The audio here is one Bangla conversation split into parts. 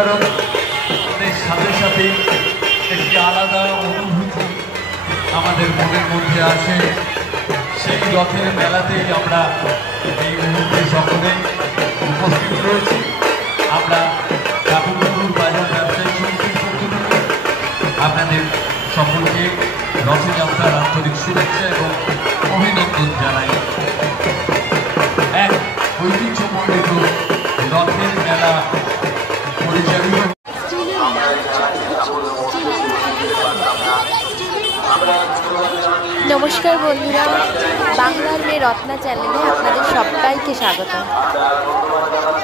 উচ্চারণের সাথে সাথে একটি আলাদা অনুভূতি আমাদের মনের মধ্যে আসে। সেই রথের মেলাতেই আমরা এই মুহূর্তে সকলে উপস্থিত রয়েছি। আমরা ঠাকুরপুকুর বাজার ব্যবসায়ী সমিতির পক্ষ থেকে আপনাদের সকলকে রথযাত্রার আন্তরিক শুভেচ্ছা এবং অভিনন্দন জানাই। এক ঐতিহ্যমণ্ডিত রথের মেলা পরিচালিত। নমস্কার বন্ধুরা, বাংলার মেয়ে রত্না চ্যানেলে আপনাদের সবাইকে স্বাগত।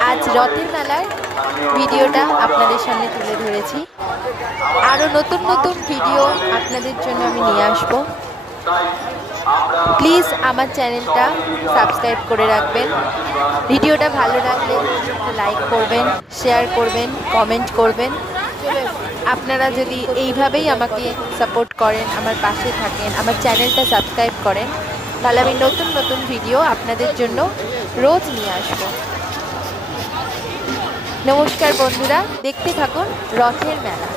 আজ রথের মেলার ভিডিওটা আপনাদের সামনে তুলে ধরেছি। আরও নতুন নতুন ভিডিও আপনাদের জন্য আমি নিয়ে আসব। প্লিজ আমার চ্যানেলটা সাবস্ক্রাইব করে রাখবেন। ভিডিওটা ভালো লাগলে লাইক করবেন, শেয়ার করবেন, কমেন্ট করবেন। আপনারা যদি এইভাবেই আমাকে সাপোর্ট করেন, আমার পাশে থাকেন, আমার চ্যানেলটা সাবস্ক্রাইব করেন, তাহলে আমি নতুন নতুন ভিডিও আপনাদের জন্য রোজ নিয়ে আসব। নমস্কার বন্ধুরা, দেখতে থাকুন রথের মেলা।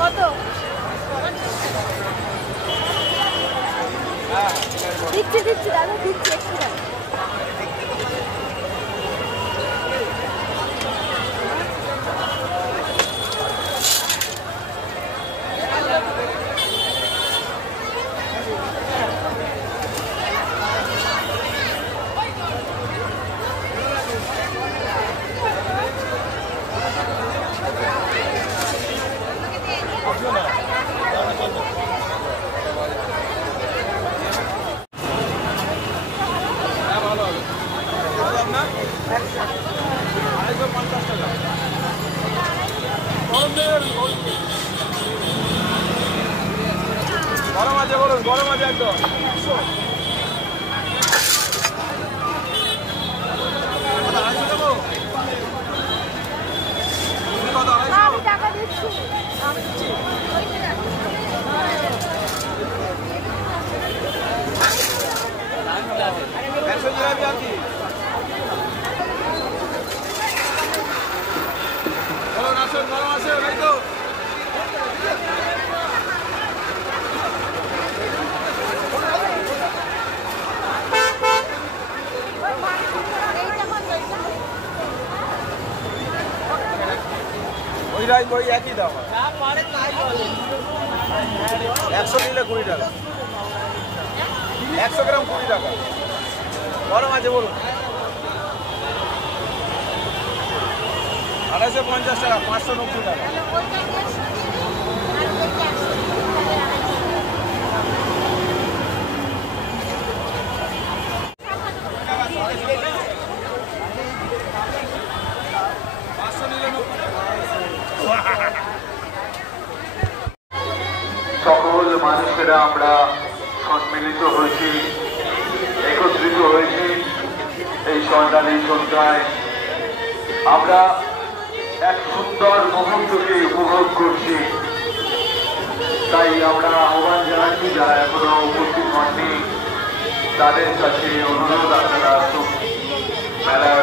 কত দিচ্ছি দাদা, দিচ্ছি একটু দাদা। গরম আছে বলুন, গরম আছে একদম। আমি টাকা দিচ্ছি। গরম আছে তাই তো। ওই একই দাম, 100 নিলে 20 টাকা, 100 গ্রাম 20 টাকা। গরম আছে বলুন। 250 টাকা, 590 টাকা। সকল মানুষেরা আমরা সম্মিলিত হয়েছি, একত্রিত হয়েছি এই স্বর্ণালী সন্ধ্যায়। আমরা এক সুন্দর মুহূর্তকে উপভোগ করছি। তাই আমরা আহ্বান জানাচ্ছি যারা এখনো উপস্থিত হননি তাদের কাছে অনুরোধ, আপনারা মেলার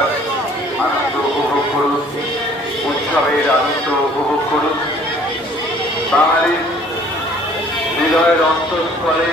আনন্দ উপভোগ করুন, উৎসবের আনন্দ উপভোগ করুন। বাঙালির হৃদয়ের অন্তঃস্থলে